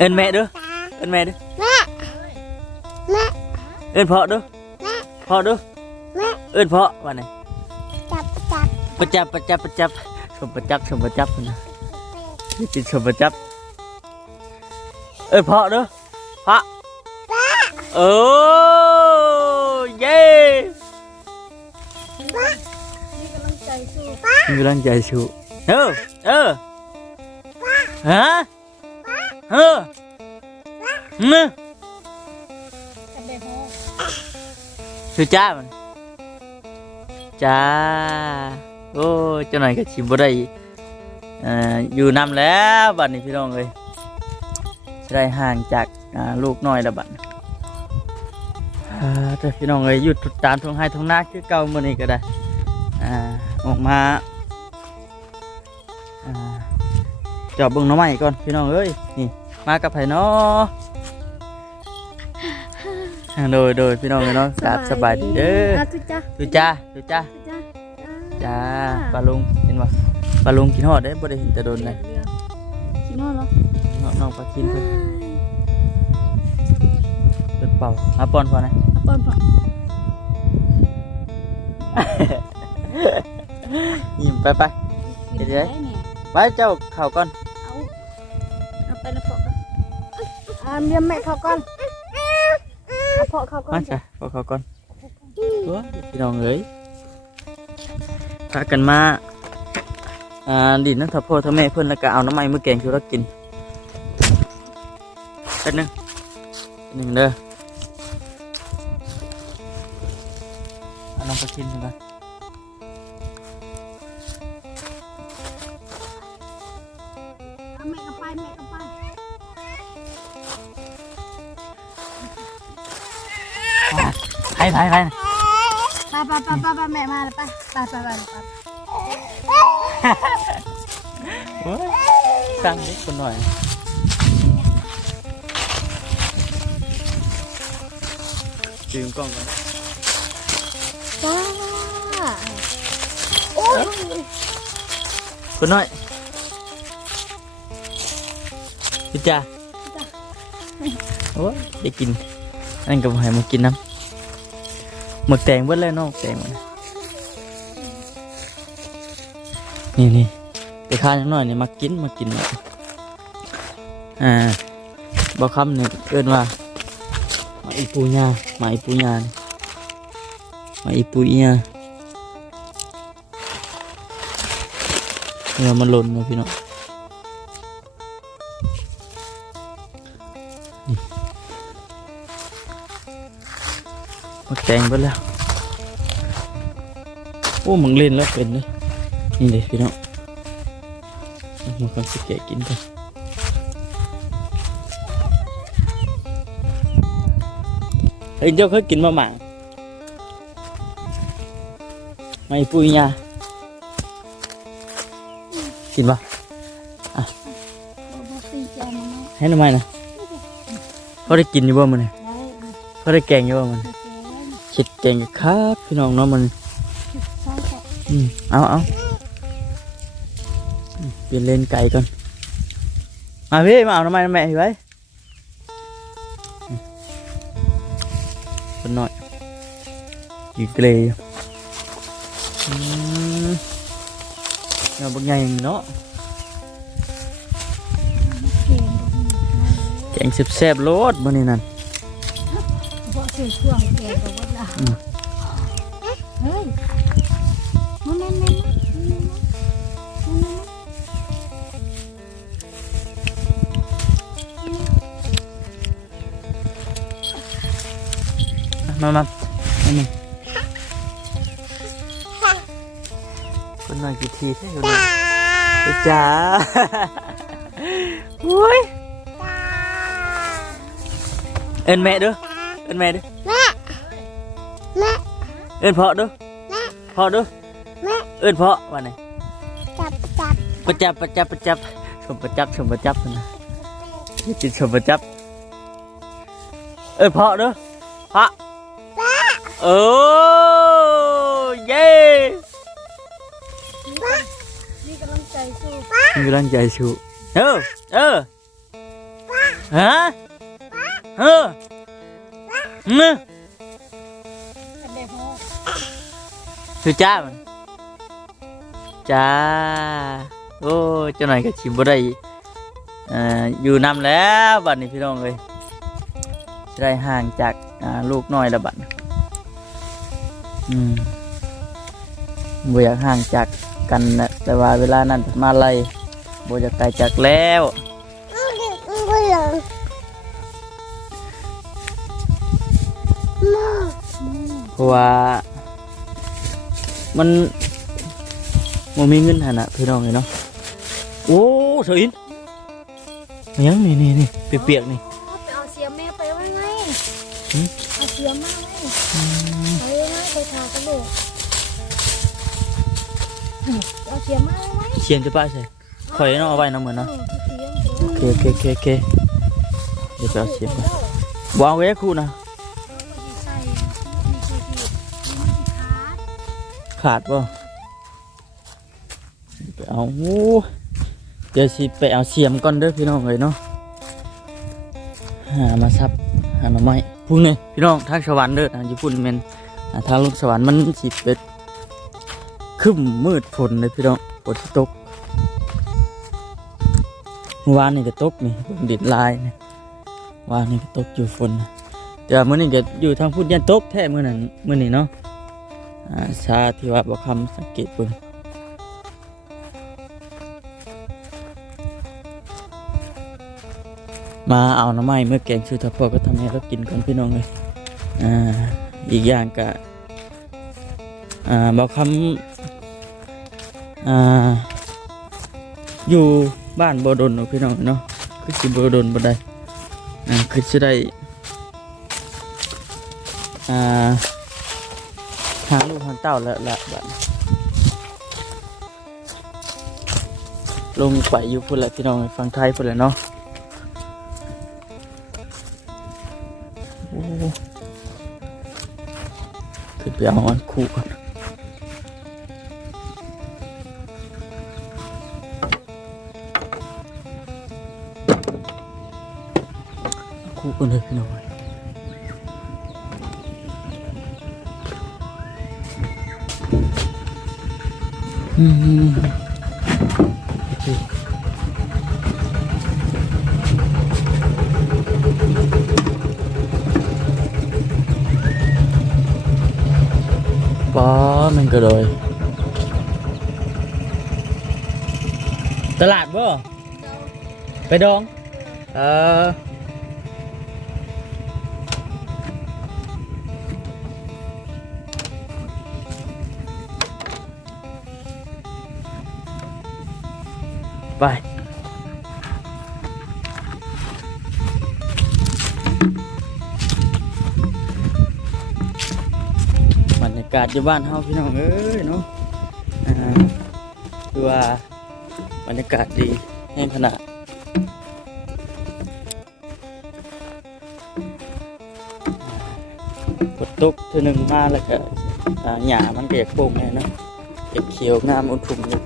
เอินแม่เด้อเอินแม่เด้อแม่แม่เอินพ่อเด้อแม่พ่อเด้อแม่เอินพ่อว่าไหนจับจับประจับประจับประจับชมประจับชมประจับนะนี่จิชมประจับ เอินพ่อเด้อพ่อโอ้เย้นี่กำลังใจสู้เออเออฮะ เออเนื้อกันได้ฮอชูจ้ามันจ้า โอ้เจ้าหน่อยก็ชิมบ่ได้อ่ออยู่นำแล้วบัดนี้พี่น้องเลยจะได้ห่างจากอ่าลูกน้อยแล้วบัดแต่พี่น้องเลยหยุดตามทงให้ทงนาคือเก่ามื่อนี้ก็ได้อ่าออกมาอ่าเจอบเบิ่งน้องใหม่ก่อนพี่น้องเอ้ยนี่ มากับไผเนาะอ่าโดยโดยพี่น้องเลยเนาะสาสบายดีเด้ออะทุกจ้าดูจ้าดูจ้าทุกจ้าจ้าปลาลุงเห็นปะปลาลุงกินหอดได้บ่ได้เห็นแต่โดนเลยกินนอนเหรอน้องน้องปลากินเพิ่นเพิ่นเป่าหาปอนพอนะเอาป้อนพ่อยิ้มไปไปเดี๋ยวเดี๋ยวกินได้แม่ไปเจ้าเข่าก่อน อ่าเลี้ยงแม่เขาก่อนเอาพ่อเขาก่อมานจ้ะพอเข่าก่อนตัวพี่น้องเอ้ยพากันมาอ่าดินนั่นถ้าพ่อถ้าแม่เพิ่นแล้วก็เอาน้ำมันมือแกงชูรักกินแป๊บนึงแป๊บนึงเด้อเอาน้องไปกินกันก่อน ไปไปไปไปไปไปไปแม่มาแล้วไปไปไปไปไปโอ้ยสั่งนิดคนหน่อยจืมกล้องก่อนจ้าโอ้ยคนหน่อยพี่จ้าโอ้ยได้กินอันนกับหายมากินน้ำ หมึกแตงเบิ้ลเลยน้องแตงหมันนี่นี่ไปข้านิดหน่อยเนี่ยมากินมากินเลยอ่าบอกคำเนี่ยเอิ้นว่ามาอีปูญามาอีปูญามาอีปูญาเนี่ยมันหล่นนะพี่น้อง มาแกงไปแล้ว โอ้มึงเล่นแล้วเป็นเลยนี่เลยพี่น้องเอามาฟังสิแกะกินกันเฮ้ยเจ้าเคยกินมาหม่างไม่ปุยยากินปะบ่บ่ตีเจ้ามาเนาะให้ทำไมนะเขาได้กินอยู่บ่มันยได้เขาได้แกงอยู่บ่มันโอเคคิดแกงกับครับพี่น้องเนาะมันใช่ค่ะอืมเอาเอาอืมเปลี่ยนเลนไก่ก่อนมาพี่มาเอาทำไมนะแม่พี่ไว้อืมคนหน่อยอยู่เกลยอยู่อืมเอาบางอย่างเนาะเก่งบ่มีแกงแซ่บๆโลดบ่นี่นั่นบ่ซื้ อเครื่องเก่งก็บ่ละอืมเฮ้ยมันแม่นแม่นมันแม่นมามาอันนี้คนหน่อยกี่ทีใช่คนหน่อยจ้าโอ้ยเอินแม่เด้อเอินแม่เด้อแม่แม่ เอินพ่อเด้อแม่พ่อเด้อแม่เอินพ่อว่าไหนจับจับประจับประจับประจับชมประจับชมประจับนะจิตชมประจับ เอินพ่อเด้อพ่อโอ้เย้นี่กำลังใจสู้มีกำลังใจชูเออเออฮะเออเอออั คือจ้ามันจ้า โอ้เจ้าหน่อยก็ชิมบ่ได้อ่ออยู่นำแล้วบัดนี้พี่น้องเลยจะได้ห่างจากอ่าลูกน้อยล้วบัดอืมบ่อยากห่างจากกันนะแต่ว่าเวลานั้นมาไล่บ่อยากไกลจากแล้วเพราะว่า มันมันมีเงินหันอะพี่น้องเลยเนาะโอ้เสยอินมันยังนี่นี่นี่เปียกๆนี่ไปเอาเสียแม่ไปไว้ไงหืมเอาเสียมาไว้ไปไว้ไปทากันเลยเอาเสียมาไว้เชียนจะป้าใช่คอยเนาะเอาไว้เนาะเหมือนเนาะเสียงเสียงโอเคโอเคโอเคโอเคเดี๋ยวไปเอาเชียนก่อนวางไว้ให้ครู่นะ ขาดป่ะไปเอาโอ้เดี๋ยวสิไปเอาเสียมก่อนเด้อพี่น้องเลยเนาะหามาซับหาหน่อไม้พุ่งเลยพี่น้องทางสวรรค์เด้อทางญี่ปุ่นแมนทางลงสวรรค์มันสิเป็นคึ้มมืดฝนเลยพี่น้องฝนตกเมื่อวานนี่ก็ตกนี่ดิดินลายนี่วานนี่ก็ตกอยู่ฝนนะแต่ว่ามื้อนี้ก็อยู่ทางพุทธยันตกแท้เมื้อนั้นเมื้อนี้เนาะ ชาที่ว่าบอกคำสังเกตเบิ่งมาเอาน้ำไม้เมื่อแกงชื่อทัพพอก็ทำให้เรากินก่อนพี่น้องเลยอ่าอีกอย่างก็อ่าบอกคำอ่าอยู่บ้านบดนเนาะพี่น้องเนาะคือสิบดนบ่ได้อ่าคือจะได้อ่า หาลูกหาเต้าแล้วละบัดลงไปอยู่พุ่นละพี่น้องฟังไทยพุ่นละเนาะโอ้ขึ้นไปเอาอันคู่ก่อนคู่กันเลยพี่น้อง อืมโอเคป้ามัน ไป บรรยากาศอยู่บ้านเฮาพี่น้องเอ้ยเนาะคือว่าบรรยากาศดีแห้งขนาดฝนตกเทีหนึ่งมาแล้วก็หญ้ามันเปียกโป่งเลยเนาะเก็บเขียวงามอุ่นทุ่มอยู่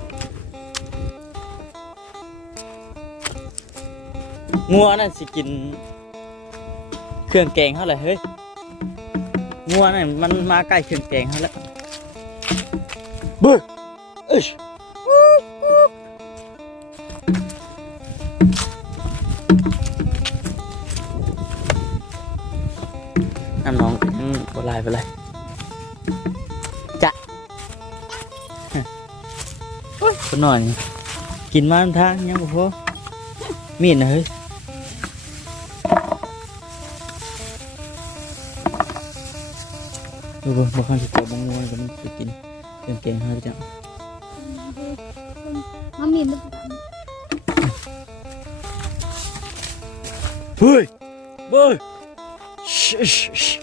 งัวนั่นสิกิน เครื่องแกงเท่าไหร่เฮ้ยงัวนี่นมันมาใกล้เครื่องแกงเขาแล้วเบ้อเอ้ยน้ำน้องก็ยังบลายไปเลยจะโอ้ยคนหน่อยนี่กินมาทางยังบ่พอมีดนะเฮ้ย ดูบ่บ่คันสิเจอบางงัวก็มันสิกินเครื่องแกงเฮาจังมันมีมันเฮ้ยเบ้ยชิชิชิ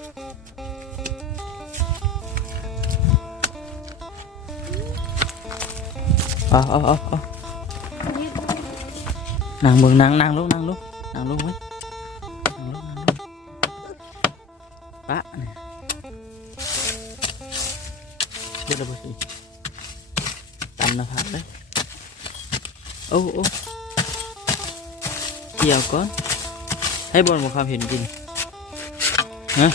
เอาเอาเอาเอานั่งเบิ่งนั่งนั่งลงนั่งลงนั่งลงไว้นั่งลงนั่งลงปะเนี่ยเดี๋ยวเราไปสิตำหน้าผากเลยโอ้โอ้เกี่ยวก่อนให้บนบอกความเห็นกิ นฮะ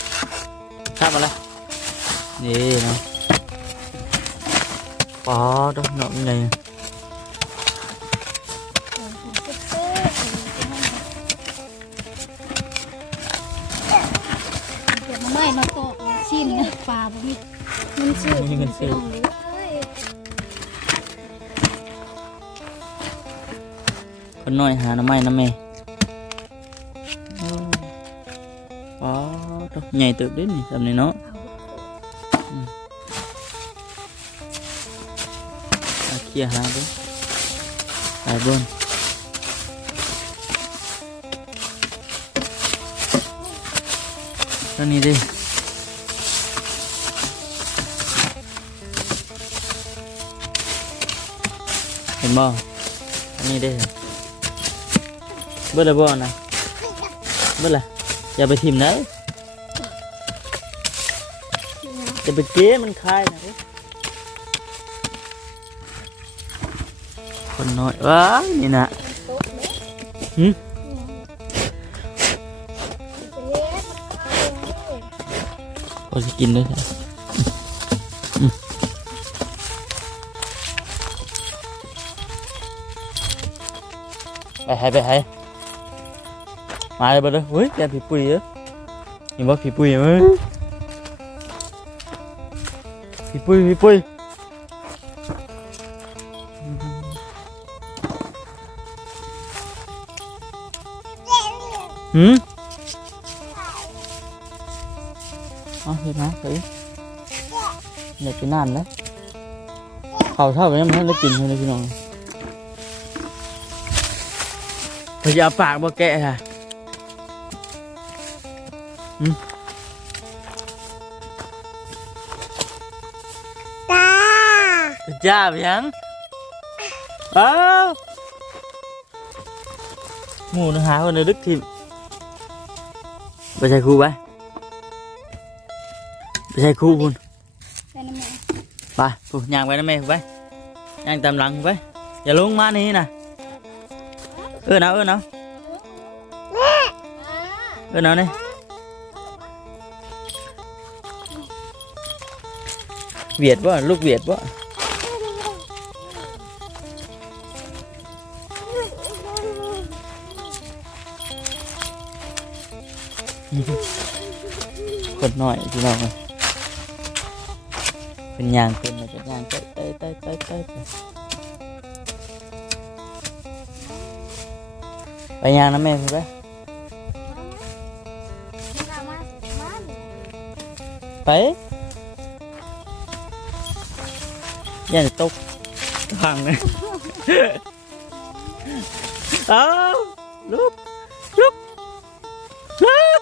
ทราบอะไรนี่เนาะปอดอกเนาะไงเดี๋ย ชิ้นนะปลาบ่มีมันชื่อไม่มีเงินซื้อลองดูเอ้ยคนน้อยหาหน้ำไม้น้ำแม่ปอดอกใหญ่เติบเด้นี่จำนี่เนาะเอาอาเคลียร์หาดูไปบนตัวนี้ดิ เห็นบ่อันนี้ดิเบิ่ละบ่นะเบิ่ละอย่าไปทิมนะจะไปเก๊มันคายนะเด้คนน้อยว้ายนี่นะหืมพอจะกินด้วยใช่ ไปให้ไปให้มาเลยบ่เด้อเฮ้ยแกผีปุ๋ยเด้อเห็นบ่ผีปุ๋ยมั้ยผีปุ๋ยผีปุ๋ยหืมเอาเห็นนะเฮ้ยอยากกินน้ำแล้วเขาเท่ากันยังไม่ได้กินเลยพี่น้อง พยายามปากบ่แกะค่ะหืมตาจ้าไปยังเอ้าวหมูนะหาคนในดึก เออเนาเออเนาเออเนาเนี่ยเวียดบ่ลูกเวียดบ่คนหน้อยพี่น้องเอ้ยเป็นยางเป็นอะไรเป็นยางเตยเตยเตยเตย ยไปยางนะแม่คุณไปเอามามาดิไปย่าจะตกพังนะเอาลุกลุกลุก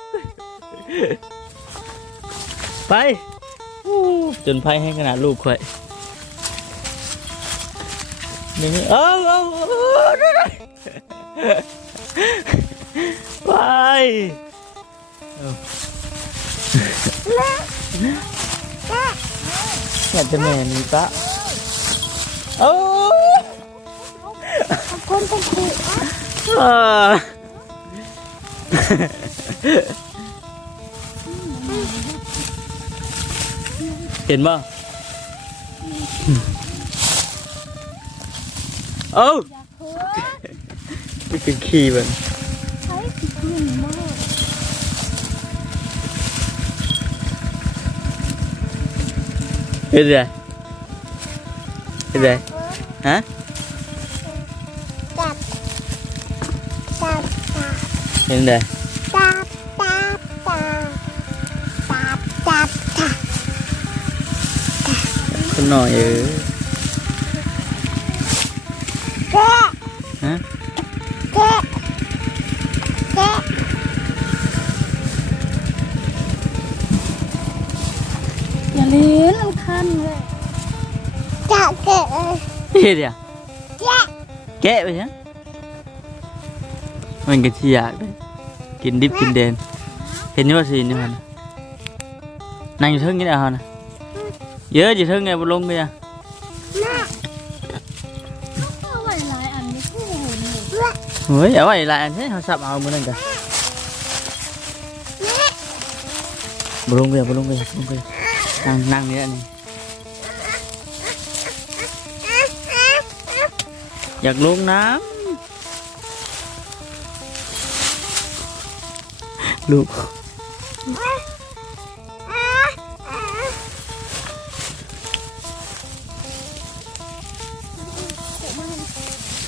ไปจนไพ่ให้ขนาดลูกข่อยนี่นี่เอาเอาเอาดูดิ ไปเอยากจะแม่นี่ปะโอ้ขอบคุณเป็นครูอ่าเห็นป่ะเอ้า นี่เป็นขี้มันใช้สิขึ้นมาเห็นไรเห็นไรฮะจับจับจับเห็นไรจับจับจับจับจับจับคนหน่อยเออ อย่าเลี้ยนลำคันเลยจับแกะเห็นไรแกะแกะไปยังมันก็ที่อยากเลยกินดิบกินเดนเห็น นี่ว่าสินี่มันนั่งอยู่เทิงนี่แหละฮะนะเยอะอยู่เทิงไงบนลงไปอ่ะ เอาไว้หลายอันนี่คู่หูนี่ เฮ้ยเอาไว้หลายอันใช่เขาสับเอามือนั่นกัน บลงเลยบลงเลยบลงเลยนั่งนั่งนี่แหละนี่อยากลงน้ำลูก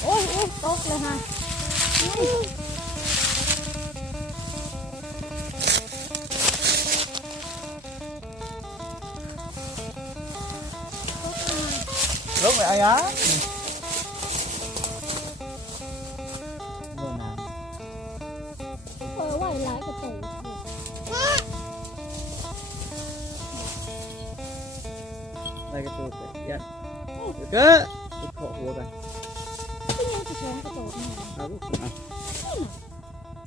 โอ้ยโอ้ยตกเลยฮะ ไปไอ้ยะลงน้เออไหวหลายกระตุกำไปกระตุกไปยันเก้อไปขอหัวกันที่ยังจะแข็งกระตุกเนี่ยเอาลูกเอา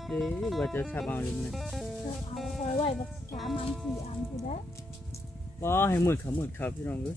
เอ๊ะว่าจะทำเอาหรือไม่เออเอาคอยไหวบักสามอันสี่อันคือได้บ่ให้มืดเขามืดเขาพี่น้องเอ้ย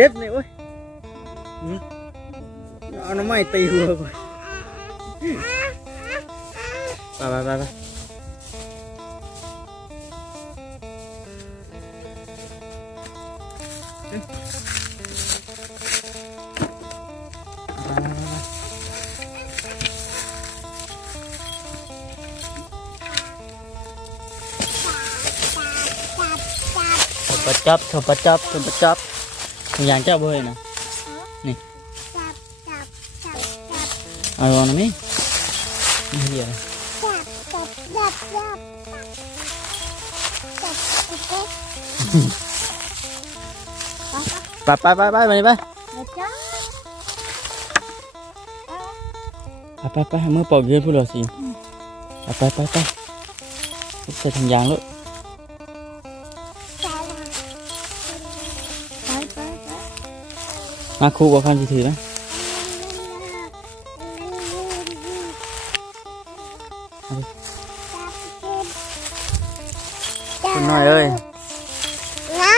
เจ็บนี่โอ้ยหืมเอาน้ำไม้ตีหัวก่ อนไปไปไปไปไปไปไปถบประจับถบประจับถบประจับอย่างเจ้าเบยนะเอาลองนะมี่เฮียไปไปไปไปไปไปนะจ๊ะไปไปไปให้มือปอกเยืนพูดเหรอสิไปไปไปไปใส่ถุงยางเลย มาครูบอกคำสิถือไหมคุณน้อยเอ้ยนะ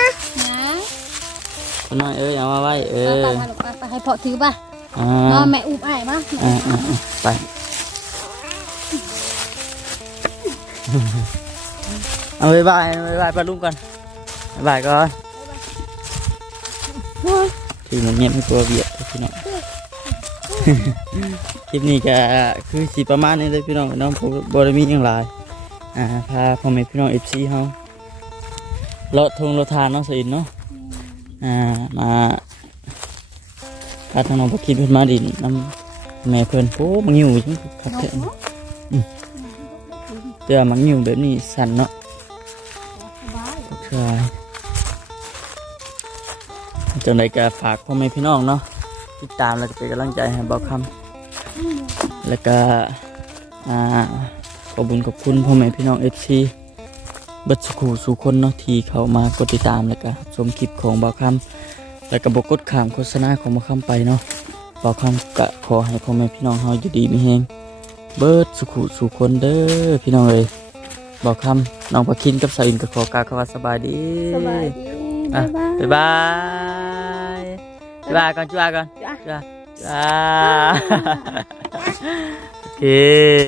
คุณน้อยเอ้ยเอามาไว้เอไปอไปไปไปให้พอถือป่ะอ่านอนแม่อุบอ้ายมาอ่าอ่าอ่าไปเอาไปบายไปบายปลาลุงก่อนบายบายก่อน ที่มันเงียบไม่กลัวเบียดพี่น้องคลิปนี้ก็คือสีประมาณนี้เลยพี่น้องน้องผมบริมีอย่างไรอ่าพาพ่อแม่พี่น้องเอฟซีเขาเลาะทงเลาะทานเนาะสินเนาะอ่ามาพาทางน้องพกินเพิ่นมาดินน้ำแม่เพิ่นโอ้มังอยู่จังคักแท้เตือมังอยู่แบบนี้สั่นเนาะ จังใดก็ฝากพ่อแม่พี่น้องเนาะติดตามแล้วก็เป็นกำลังใจให้เบาคำแล้วก็อ่าขอบคุญขอบคุณพ่อแม่พี่น้องเอฟซีบัดสุขูสู่คนเนาะที่เข้ามากดติดตามแล้วก็ชมคลิปของบ่าวคำแล้วก็บกดขามโฆษณาของบ่าวคำไปเนาะบ่าวคำก็ขอให้พ่อแม่พี่น้องเฮาอยู่ดีมีแฮงเบิดสุขูสู่คนเด้อพี่น้องเอ้ยบ่าวคำน้องปะคินกับสาวอินก็ขอกล่าวคำว่าสบายดีสบายดีอะบ๊ายบาย บ๊ายบายบ๊ายบา